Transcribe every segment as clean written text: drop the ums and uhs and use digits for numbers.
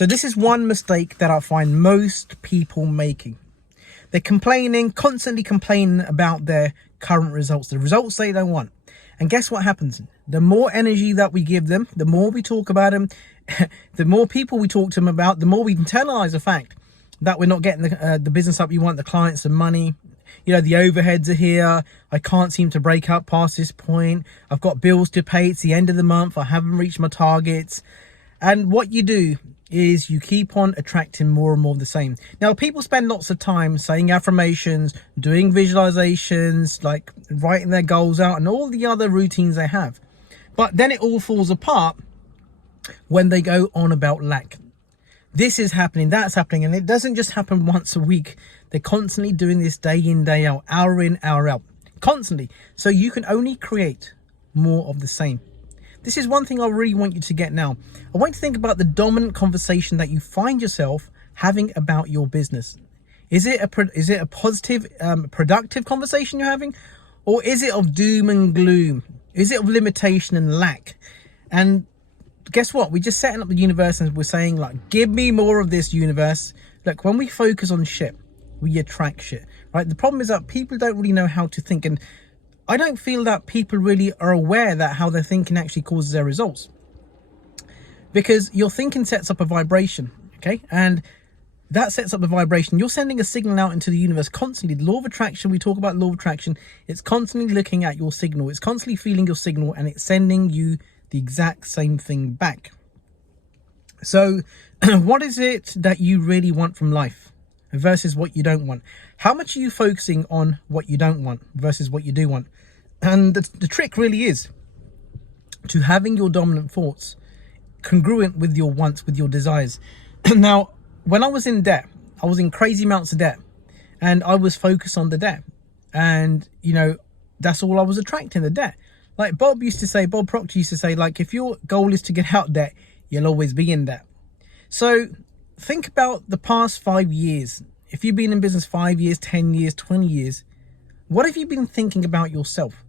So this is one mistake that I find most people making. They're constantly complaining about their current results, the results they don't want. And guess what happens? The more energy that we give them, the more we talk about them, the more people we talk to them about, the more we internalize the fact that we're not getting the business up we want, the clients, the money. You know, the overheads are here. I can't seem to break up past this point. I've got bills to pay. It's the end of the month. I haven't reached my targets. And what you do is you keep on attracting more and more of the same. Now, people spend lots of time saying affirmations, doing visualizations, like writing their goals out and all the other routines they have. But then it all falls apart when they go on about lack. This is happening, that's happening, and it doesn't just happen once a week. They're constantly doing this day in, day out, hour in, hour out, constantly. So you can only create more of the same. This is one thing I really want you to get now. I want you to think about the dominant conversation that you find yourself having about your business. Is it a positive, productive conversation you're having? Or is it of doom and gloom? Is it of limitation and lack? And guess what? We're just setting up the universe and we're saying, like, give me more of this, universe. Look, when we focus on shit, we attract shit, right? The problem is that people don't really know how to think. And I don't feel that people really are aware that how they're thinking actually causes their results. Because your thinking sets up a vibration, okay? And that sets up a vibration. You're sending a signal out into the universe constantly. The law of attraction, we talk about law of attraction. It's constantly looking at your signal. It's constantly feeling your signal and it's sending you the exact same thing back. So what is it that you really want from life versus what you don't want? How much are you focusing on what you don't want versus what you do want? And the trick really is to having your dominant thoughts congruent with your wants, with your desires. Now, when I was in debt, I was in crazy amounts of debt and I was focused on the debt. And, you know, that's all I was attracting, the debt. Like Bob Proctor used to say, like, if your goal is to get out of debt, you'll always be in debt. So think about the past 5 years. If you've been in business 5 years, 10 years, 20 years, what have you been thinking about yourself?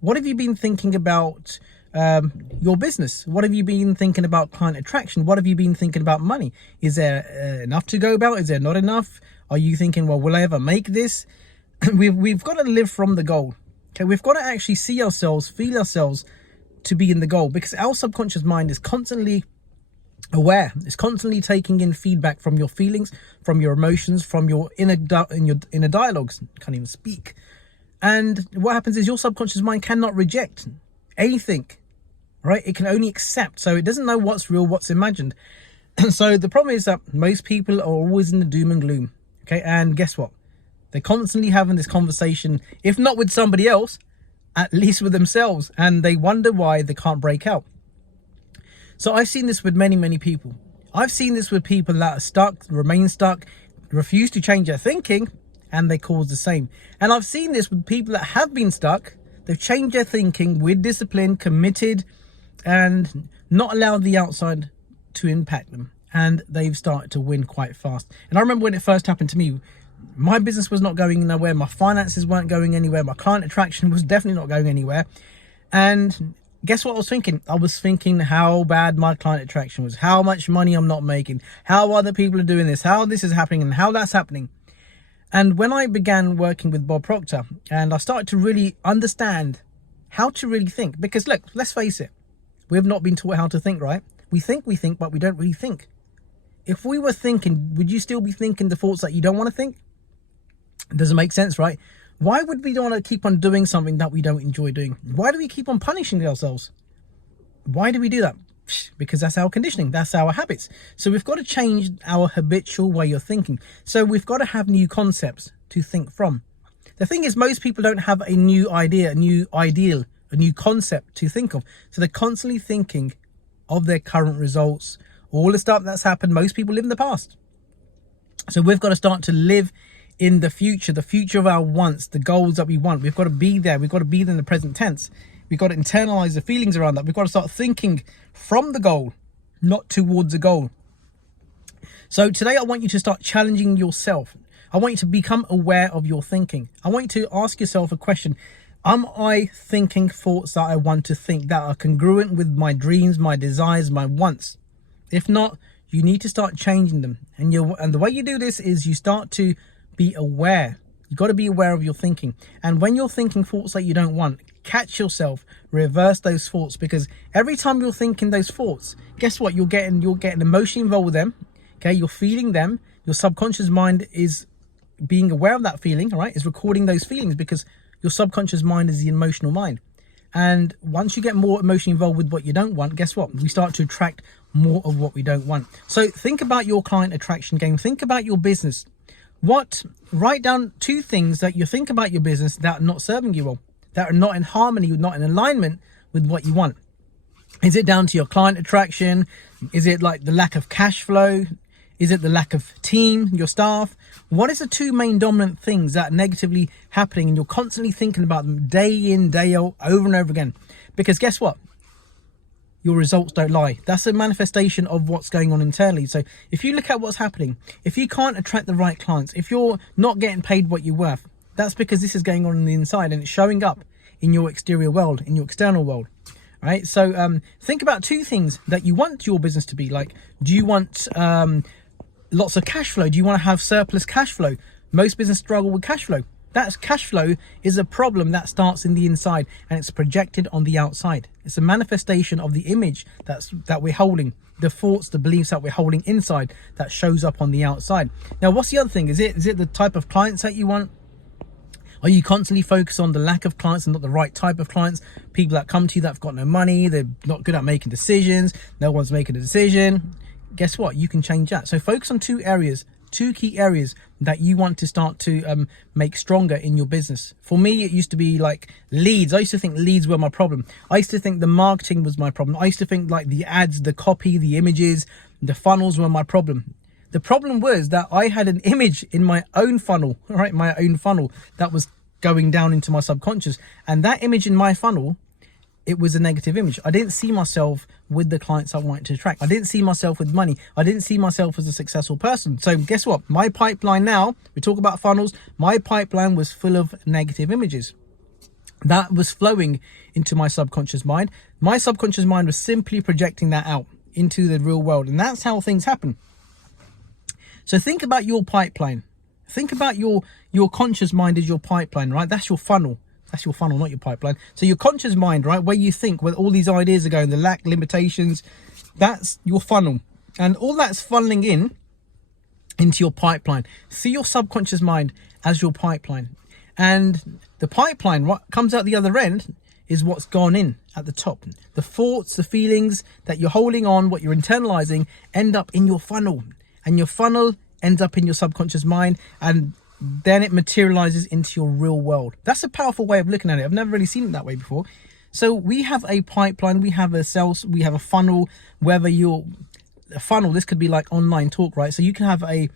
What have you been thinking about your business? What have you been thinking about client attraction? What have you been thinking about money? Is there enough to go about? Is there not enough? Are you thinking, well, will I ever make this? We've got to live from the goal. Okay, we've got to actually see ourselves, feel ourselves to be in the goal, because our subconscious mind is constantly aware. It's constantly taking in feedback from your feelings, from your emotions, from your inner dialogues. Can't even speak. And what happens is your subconscious mind cannot reject anything, right? It can only accept. So it doesn't know what's real, what's imagined. So the problem is that most people are always in the doom and gloom. Okay, and guess what? They're constantly having this conversation, if not with somebody else, at least with themselves. And they wonder why they can't break out. So I've seen this with many, many people. I've seen this with people that are stuck, remain stuck, refuse to change their thinking, and they cause the same. And I've seen this with people that have been stuck. They've changed their thinking with discipline, committed, and not allowed the outside to impact them. And they've started to win quite fast. And I remember when it first happened to me, my business was not going nowhere. My finances weren't going anywhere. My client attraction was definitely not going anywhere. And guess what I was thinking? I was thinking how bad my client attraction was, how much money I'm not making, how other people are doing this, how this is happening and how that's happening. And when I began working with Bob Proctor and I started to really understand how to really think, because look, let's face it, we've not been taught how to think, right? We think, but we don't really think. If we were thinking, would you still be thinking the thoughts that you don't want to think? It doesn't make sense, right? Why would we want to keep on doing something that we don't enjoy doing? Why do we keep on punishing ourselves? Why do we do that? Because that's our conditioning. That's our habits. So we've got to change our habitual way of thinking. So we've got to have new concepts to think from. The thing is, most people don't have a new idea, a new ideal, a new concept to think of. So they're constantly thinking of their current results, all the stuff that's happened. Most people live in the past. So we've got to start to live in the future of our wants, the goals that we want. We've got to be there. We've got to be there in the present tense. We've got to internalize the feelings around that. We've got to start thinking from the goal, not towards the goal. So today I want you to start challenging yourself. I want you to become aware of your thinking. I want you to ask yourself a question. Am I thinking thoughts that I want to think, that are congruent with my dreams, my desires, my wants? If not, you need to start changing them. And the way you do this is you start to be aware. You got to be aware of your thinking. And when you're thinking thoughts that you don't want, catch yourself, reverse those thoughts, because every time you're thinking those thoughts, guess what? You're getting emotionally involved with them. Okay, you're feeling them. Your subconscious mind is being aware of that feeling, all right? Is recording those feelings, because your subconscious mind is the emotional mind. And once you get more emotionally involved with what you don't want, guess what? We start to attract more of what we don't want. So think about your client attraction game. Think about your business. Write down 2 things that you think about your business that are not serving you well, that are not in harmony, not in alignment with what you want. Is it down to your client attraction? Is it like the lack of cash flow? Is it the lack of team, your staff? What is the 2 main dominant things that are negatively happening and you're constantly thinking about them day in, day out, over and over again? Because guess what? Your results don't lie. That's a manifestation of what's going on internally. So if you look at what's happening, if you can't attract the right clients, if you're not getting paid what you're worth, that's because this is going on the inside and it's showing up in your exterior world, in your external world. Right? So think about 2 things that you want your business to be like. Do you want lots of cash flow? Do you want to have surplus cash flow? Most businesses struggle with cash flow. That's cash flow is a problem that starts in the inside and it's projected on the outside. It's a manifestation of the image that we're holding, the thoughts, the beliefs that we're holding inside that shows up on the outside. Now, what's the other thing? Is it the type of clients that you want? Are you constantly focused on the lack of clients and not the right type of clients? People that come to you that have got no money, they're not good at making decisions, no one's making a decision. Guess what? You can change that. So focus on 2 key areas that you want to start to make stronger in your business. For me, it used to be like leads. I used to think leads were my problem. I used to think the marketing was my problem. I used to think like the ads, the copy, the images, the funnels were my problem. The problem was that I had an image in my own funnel, right? My own funnel that was going down into my subconscious. And that image in my funnel, it was a negative image. I didn't see myself with the clients I wanted to attract. I didn't see myself with money. I didn't see myself as a successful person. So guess what? My pipeline now, we talk about funnels, my pipeline was full of negative images. That was flowing into my subconscious mind. My subconscious mind was simply projecting that out into the real world. And that's how things happen. So think about your pipeline. Think about your conscious mind is your pipeline, right? That's your funnel. That's your funnel, not your pipeline. So your conscious mind, right, where you think, where all these ideas are going, the lack, limitations, that's your funnel. And all that's funneling into your pipeline. See your subconscious mind as your pipeline. And the pipeline, what comes out the other end, is what's gone in at the top. The thoughts, the feelings that you're holding on, what you're internalizing, end up in your funnel. And your funnel ends up in your subconscious mind, and then it materializes into your real world. That's a powerful way of looking at it. I've never really seen it that way before. So we have a pipeline, we have a sales, we have a funnel. Whether you're a funnel, this could be like online talk, right? So you can have a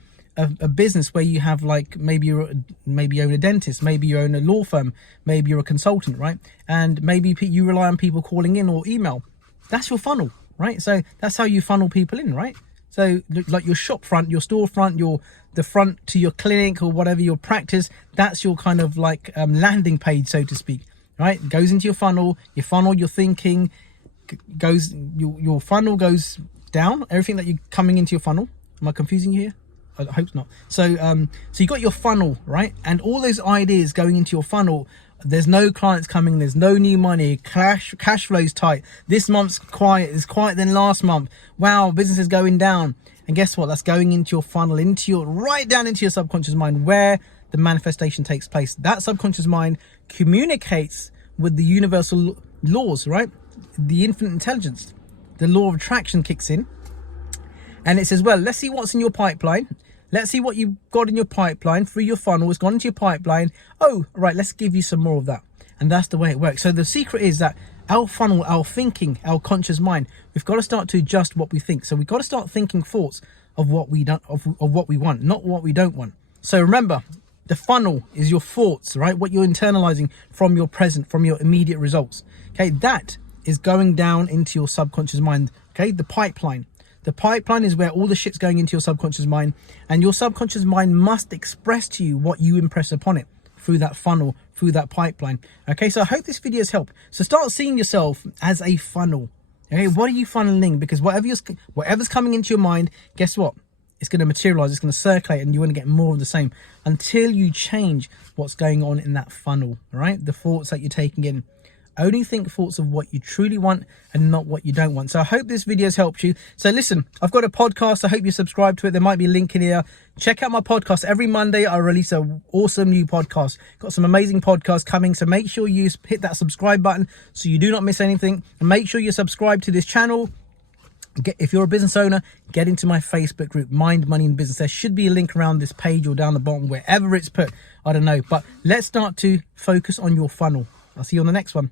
business where you have like maybe you own a dentist, maybe you own a law firm, maybe you're a consultant, right? And maybe you rely on people calling in or email. That's your funnel, right? So that's how you funnel people in, right? So like your shop front, your store front, the front to your clinic or whatever your practice, that's your kind of like landing page, so to speak, right? It goes into your funnel, your thinking goes, your funnel goes down, everything that you're coming into your funnel. Am I confusing you here? I hope not. So you got your funnel, right? And all those ideas going into your funnel. There's no clients coming, there's no new money, cash flow's tight, this month's quiet, is quiet than last month, wow, business is going down. And guess what? That's going into your funnel, right down into your subconscious mind, where the manifestation takes place. That subconscious mind communicates with the universal laws, right? The infinite intelligence, the law of attraction kicks in, and it says, well, let's see what's in your pipeline. Let's see what you've got in your pipeline through your funnel. It's gone into your pipeline. Oh, right, let's give you some more of that. And that's the way it works. So the secret is that our funnel, our thinking, our conscious mind, we've got to start to adjust what we think. So we've got to start thinking thoughts of what we don't, of what we want, not what we don't want. So remember, the funnel is your thoughts, right? What you're internalizing from your present, from your immediate results. Okay, that is going down into your subconscious mind. Okay, the pipeline. The pipeline is where all the shit's going into your subconscious mind, and your subconscious mind must express to you what you impress upon it through that funnel, through that pipeline. Okay, so I hope this video has helped. So start seeing yourself as a funnel. Okay, what are you funneling? Because whatever's coming into your mind, guess what? It's going to materialize, it's going to circulate, and you're going to get more of the same until you change what's going on in that funnel, all right? The thoughts that you're taking in. Only think thoughts of what you truly want and not what you don't want. So I hope this video has helped you. So listen, I've got a podcast. I hope you subscribe to it. There might be a link in here. Check out my podcast. Every Monday, I release an awesome new podcast. Got some amazing podcasts coming. So make sure you hit that subscribe button so you do not miss anything. And make sure you subscribe to this channel. If you're a business owner, get into my Facebook group, Mind, Money and Business. There should be a link around this page or down the bottom, wherever it's put. I don't know. But let's start to focus on your funnel. I'll see you on the next one.